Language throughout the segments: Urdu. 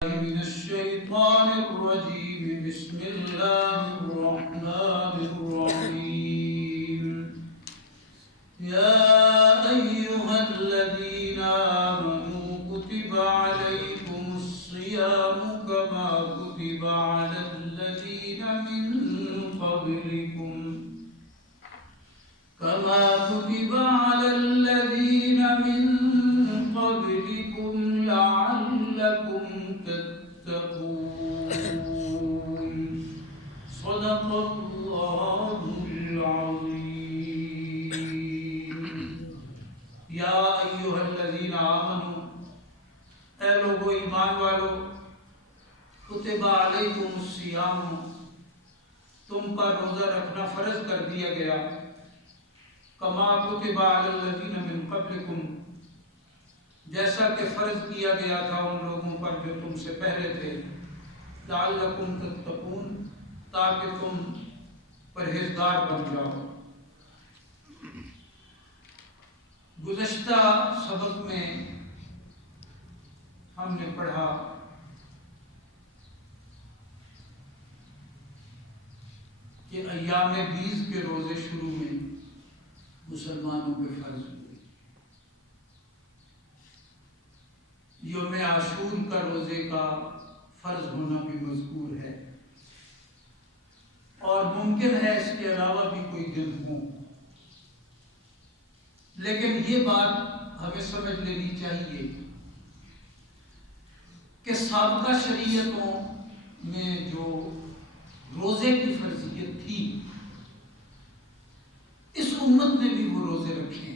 من الشيطان الرجيم بسم الله الرحمن الرحيم يا أيها الذين آمنوا كتب عليكم الصيام كما كتب على الذين من قبلكم لعلكم تتقون صدق الله العظيم یا ایھا الذین آمنوا اے لوگو ایمان والو کتب علیکم الصیام تم پر روزہ رکھنا فرض کر دیا گیا کما کتب علی الذین من قبلکم جیسا کہ فرض کیا گیا تھا ان لوگوں پر جو تم سے پہلے تھے لعلکم تتقون تاکہ تم پرہیزگار بن جاؤ۔ گزشتہ سبق میں ہم نے پڑھا کہ ایام بیز کے روزے شروع میں مسلمانوں پہ فرض ہوئے۔ یوم عاشور کا روزے کا فرض ہونا بھی مذکور ہے، اور ممکن ہے اس کے علاوہ بھی کوئی دن ہو، لیکن یہ بات ہمیں سمجھ لینی چاہیے کہ سابقہ شریعتوں میں جو روزے کی فرضیت تھی اس امت نے بھی وہ روزے رکھے ہیں۔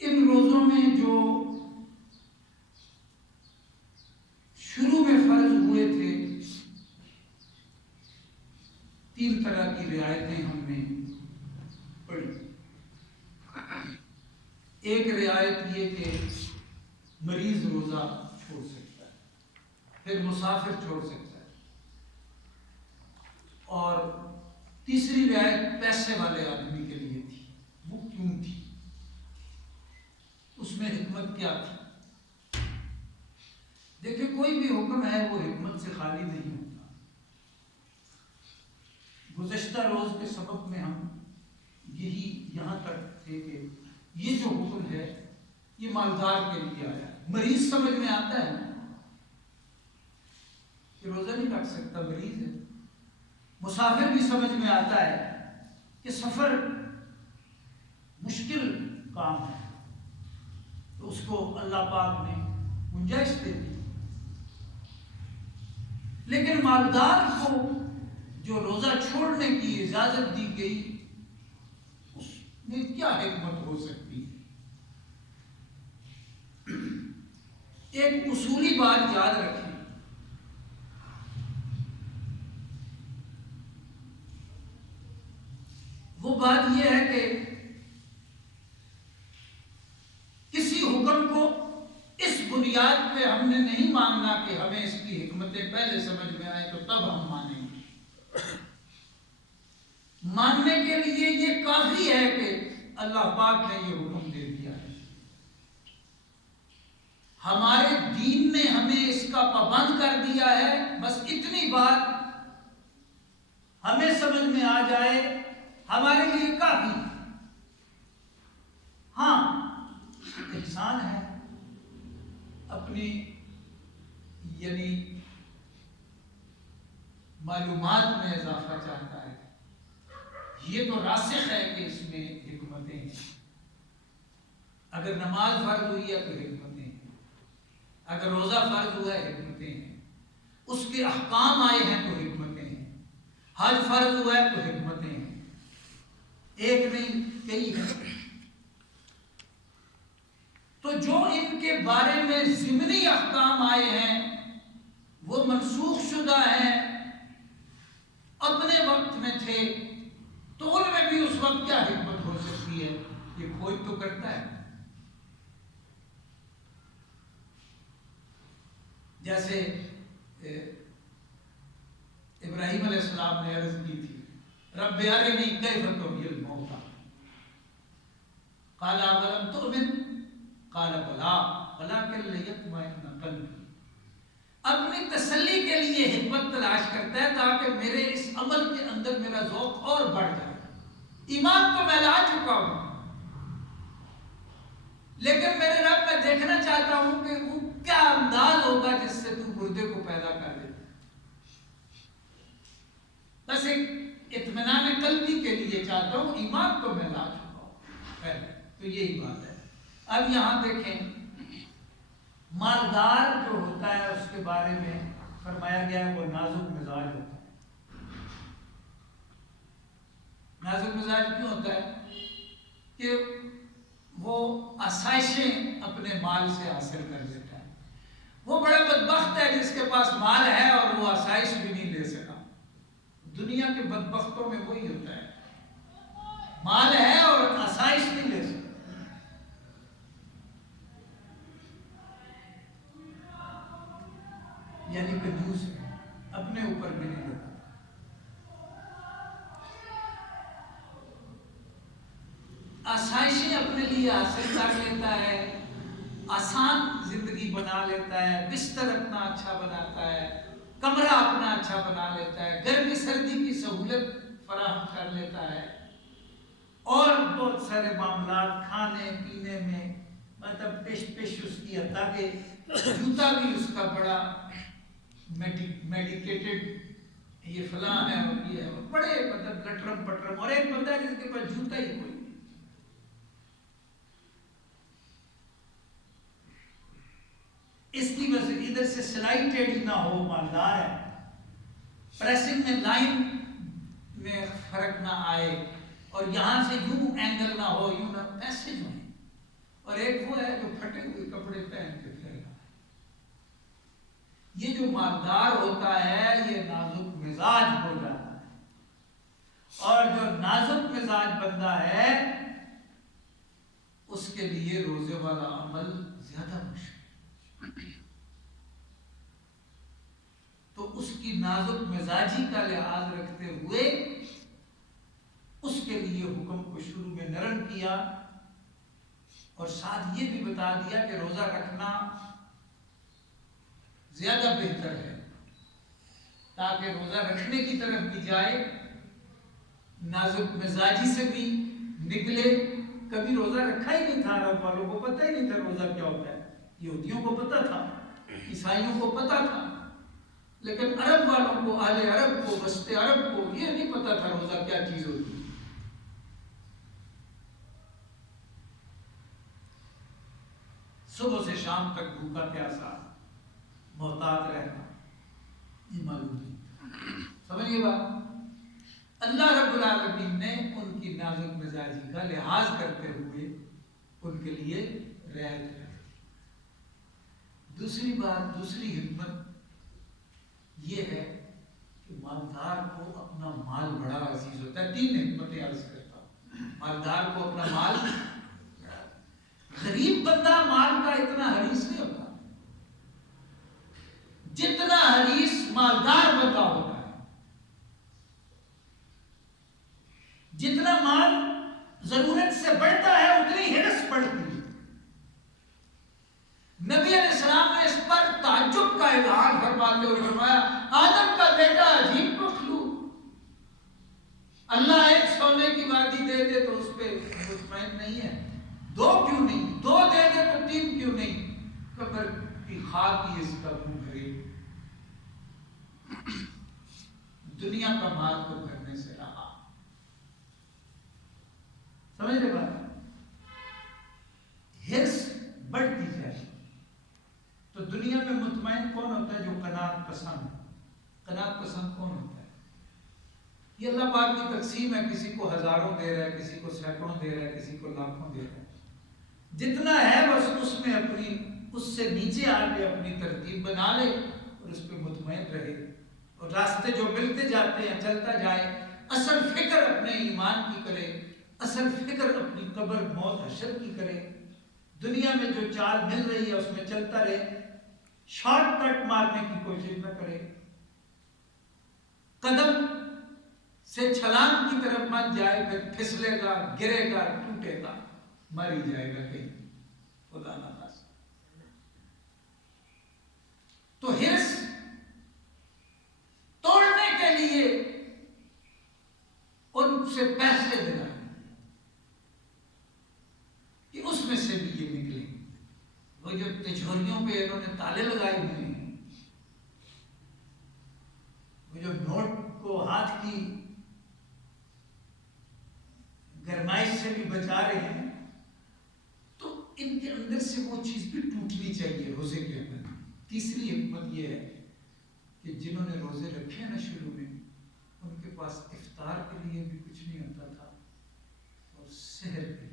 ان روزوں میں جو شروع میں فرض ہوئے تھے 3 طرح کی رعایتیں ہم نے پڑھی۔ ایک رعایت یہ کہ مریض روزہ چھوڑ سکتا ہے، پھر مسافر چھوڑ سکتا ہے، اور تیسری رعایت پیسے والے آدمی کے لیے تھی۔ وہ کیوں تھی؟ اس میں حکمت کیا تھی؟ دیکھیں، کوئی بھی حکم ہے وہ حکمت سے خالی نہیں ہوتا۔ گزشتہ روز کے سبق میں ہم یہاں تک تھے کہ یہ جو حکم ہے یہ مالدار کے لیے آیا ہے۔ مریض سمجھ میں آتا ہے کہ روزہ نہیں رکھ سکتا، مریض ہے۔ مسافر بھی سمجھ میں آتا ہے کہ سفر مشکل کام ہے، تو اس کو اللہ پاک نے گنجائش دے دی۔ لیکن مالدار کو جو روزہ چھوڑنے کی اجازت دی گئی اس میں کیا حکمت ہو سکتی ہے؟ ایک اصولی بات یاد رکھیں، وہ بات یہ ہے کہ کسی حکم کو اس بنیاد پہ ہم نے نہیں ماننا کہ ہمیں اس کی حکمتیں پہلے سمجھ میں آئے تو تب ہم مانیں گے۔ ماننے کے لیے یہ کافی ہے کہ اللہ پاک نے یہ حکم دے دیا ہے۔ ہمارے دین نے ہمیں اس کا پابند کر دیا ہے، بس اتنی بات ہمیں سمجھ میں آ جائے ہمارے لیے کافی۔ ہاں، انسان ہے، اپنی یعنی معلومات میں اضافہ چاہتا ہے، یہ تو راسخ ہے کہ اس میں حکمتیں ہیں۔ اگر نماز فرض ہوئی ہے تو حکمتیں ہیں، اگر روزہ فرض ہوا ہے حکمتیں ہیں، اس کے احکام آئے ہیں تو حکمتیں ہیں، حج فرض ہوا ہے تو حکمتیں ہیں، ایک نہیں کئی ہیں۔ تو جو ان کے بارے میں ضمنی احکام آئے ہیں وہ منسوخ شدہ ہیں، اپنے وقت میں تھے تو ان میں بھی اس وقت کیا حکمت ہو سکتی ہے؟ یہ کھوج تو کرتا ہے۔ جیسے ابراہیم علیہ السلام نے عرض کی تھی رب ارنی کیف تحیی الموتى قال اولم تؤمن قال بلا ولکن لیطمئن قلبی. اپنی تسلی کے لیے حکمت تلاش کرتا ہے تاکہ میرے اس عمل کے اندر میرا ذوق اور بڑھ جائے. ایمان تو میں لا چکا ہوں لیکن میرے رب میں دیکھنا چاہتا ہوں کہ وہ کیا انداز ہوگا جس سے تو مردے کو پیدا کر دیتا. بس ایک اطمینان قلبی کے لیے چاہتا ہوں, ایمان تو میں لا چکا ہوں. پہلے تو یہی بات ہے. اب یہاں دیکھیں مالدار جو ہوتا ہے اس کے بارے میں فرمایا گیا ہے وہ نازک مزاج ہوتا ہے. نازک مزاج کیوں ہوتا ہے؟ کہ وہ آسائشیں اپنے مال سے حاصل کر لیتا ہے. وہ بڑا بدبخت ہے جس کے پاس مال ہے اور وہ آسائش بھی نہیں لے سکا. دنیا کے بدبختوں میں وہی ہوتا ہے, مال ہے اور آسائش نہیں لے سکتا. یعنی کنجوس ہے, اپنے اوپر بھی نہیں لیتا. آسائشیں اپنے لیے حاصل کر لیتا ہے, آسان زندگی بنا لیتا ہے, بستر اپنا اچھا بناتا ہے, کمرہ اپنا اچھا بنا لیتا ہے, گرمی سردی کی سہولت فراہم کر لیتا ہے, اور بہت سارے معاملات کھانے پینے میں مطلب پیش اس کی عطا کہ جوتا بھی اس کا بڑا میڈیکیٹڈ, یہ فلاں ہے اور یہ ہے, بڑے مطلب لٹرم پٹرم. اور ایک بندہ ہے جس کے پاس جوتا ہی کوئی, اس کی وجہ سے ادھر سے سلائی ٹیڑھی نہ ہو, مالدار ہے, پریسنگ میں لائن میں فرق نہ آئے, اور یہاں سے یوں اینگل نہ ہو, یوں نہ, پیسے جو ہیں. اور ایک وہ ہے جو پھٹے ہوئے کپڑے پہن کے پھر رہا ہے. یہ جو مالدار ہوتا ہے یہ نازک مزاج ہو جاتا ہے, اور جو نازک مزاج بندہ ہے اس کے لیے روزے والا عمل زیادہ مشکل. تو اس کی نازک مزاجی کا لحاظ رکھتے ہوئے اس کے لیے حکم کو شروع میں نرم کیا, اور ساتھ یہ بھی بتا دیا کہ روزہ رکھنا زیادہ بہتر ہے تاکہ روزہ رکھنے کی طرف بھی جائے, نازک مزاجی سے بھی نکلے. کبھی روزہ رکھا ہی نہیں تھا, عرب والوں کو پتہ ہی نہیں تھا روزہ کیا ہوتا ہے. یہودیوں کو پتہ تھا, عیسائیوں کو پتہ تھا, لیکن عرب والوں کو, اہل عرب کو, وسط عرب کو یہ نہیں پتہ تھا روزہ کیا چیز ہوتی ہے. صبح سے شام تک بھوکا پیاسا محتاط رہنا, یہ معلوم نہیں. سمجھیے بات, اللہ رب العالمین نے ان کی نازک مزاجی کا لحاظ کرتے ہوئے ان کے لیے رعایت رکھی. دوسری بات, دوسری حکمت یہ ہے کہ مالدار کو اپنا مال بڑا عزیز ہوتا ہے. 3 حکمتیں عرض کرتا ہوں. مالدار کو اپنا مال, غریب بندہ مال کا اتنا حریص نہیں ہوتا جتنا حریص مالدار بندہ ہوتا ہے. جتنا مال ضرورت سے بڑھتا ہے اتنی ہرس بڑھتی ہے. نبی علیہ السلام نے اس پر تعجب کا اظہار فرماتے ہوئے فرمایا, آدم کا بیٹا عجیب مخلوق, اللہ ایک سونے کی وادی دے دے تو اس پہ مطمئن نہیں ہے, 2 کیوں نہیں, 2 دے دے تو 3 کیوں نہیں, قبر کی خاک ہی اس کا منہ بھرے. دنیا کا مال کو بھرنے سے رہا. سمجھ رہے بات؟ ہرس بڑھتی جائے. تو دنیا میں مطمئن کون ہوتا ہے؟ جو قناعت پسند ہے. قناعت پسند کون ہوتا ہے؟ یہ اللہ پاک کی تقسیم ہے, کسی کو ہزاروں دے رہا ہے, کسی کو سینکڑوں دے رہا ہے, کسی کو لاکھوں دے رہا ہے. جتنا ہے بس اس میں اپنی, اس سے نیچے آ کے اپنی ترتیب بنا لے اور اس پہ مطمئن رہے, اور راستے جو ملتے جاتے ہیں چلتا جائے. اصل فکر اپنے ایمان کی کرے, اصل فکر اپنی قبر موت حشر کی کرے. دنیا میں جو چال مل رہی ہے اس میں چلتا رہے. شارٹ کٹ مارنے کی کوشش نہ کرے، قدم سے چھلانگ کی طرف مت جائے، پھر پھسلے گا، گرے گا، ٹوٹے گا، مر ہی جائے گا کہیں، خدا نہ خاص۔ تو ہرس توڑنے کے لیے ان سے پیسے دلا کہ اس میں سے بھی یہ نکلے۔ وہ جو تجھوریوں پہ انہوں نے تالے لگائے ہوئے ہیں، وہ جو نوٹ کو ہاتھ کی گرمائش سے بھی بچا رہے ہیں، تو ان کے اندر سے وہ چیز بھی ٹوٹنی چاہیے روزے کے اندر۔ تیسری حکمت یہ ہے کہ جنہوں نے روزے رکھے ہیں نا شروع میں، ان کے پاس افطار کے لیے بھی کچھ نہیں ہوتا تھا اور سحر کے لیے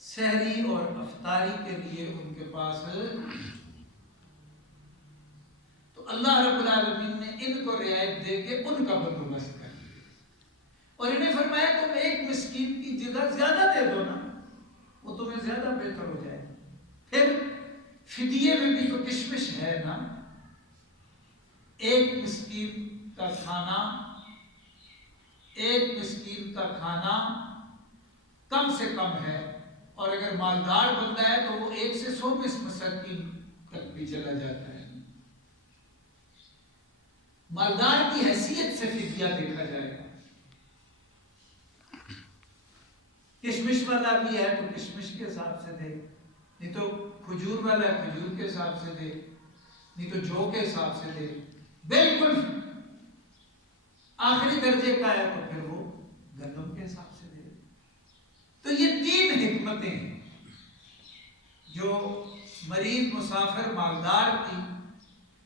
سحری اور افطاری کے لیے ان کے پاس، تو اللہ رب العالمین نے ان کو رعایت دے کے ان کا بندوبست کر دیا اور انہیں فرمایا تم ایک مسکین کی جگہ زیادہ دے دو نا، وہ تمہیں زیادہ بہتر ہو جائے۔ پھر فدیے میں بھی تو کشمش ہے نا، ایک مسکین کا کھانا، ایک مسکین کا کھانا کم سے کم ہے، اور اگر مالدار بندہ ہے تو وہ 1 سے 100 مسکین تک بھی چلا جاتا ہے۔ مالدار کی حیثیت سے فدیہ دیکھا جائے گا۔ کشمش والا بھی ہے تو کشمش کے حساب سے دے، نہیں تو کھجور والا ہے کھجور کے حساب سے دے، نہیں تو جو کے حساب سے دے، بالکل آخری درجے کا ہے تو پھر وہ گندم کے حساب سے دے۔ تو یہ 3 حکمتیں ہیں جو مریض، مسافر، مالدار کی،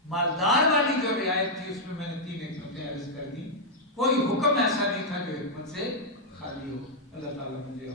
مالدار والی جو رعایت تھی اس میں میں نے 3 حکمتیں عرض کر دی۔ کوئی حکم ایسا نہیں تھا جو حکمت سے خالی ہو۔ اللہ تعالیٰ مجھے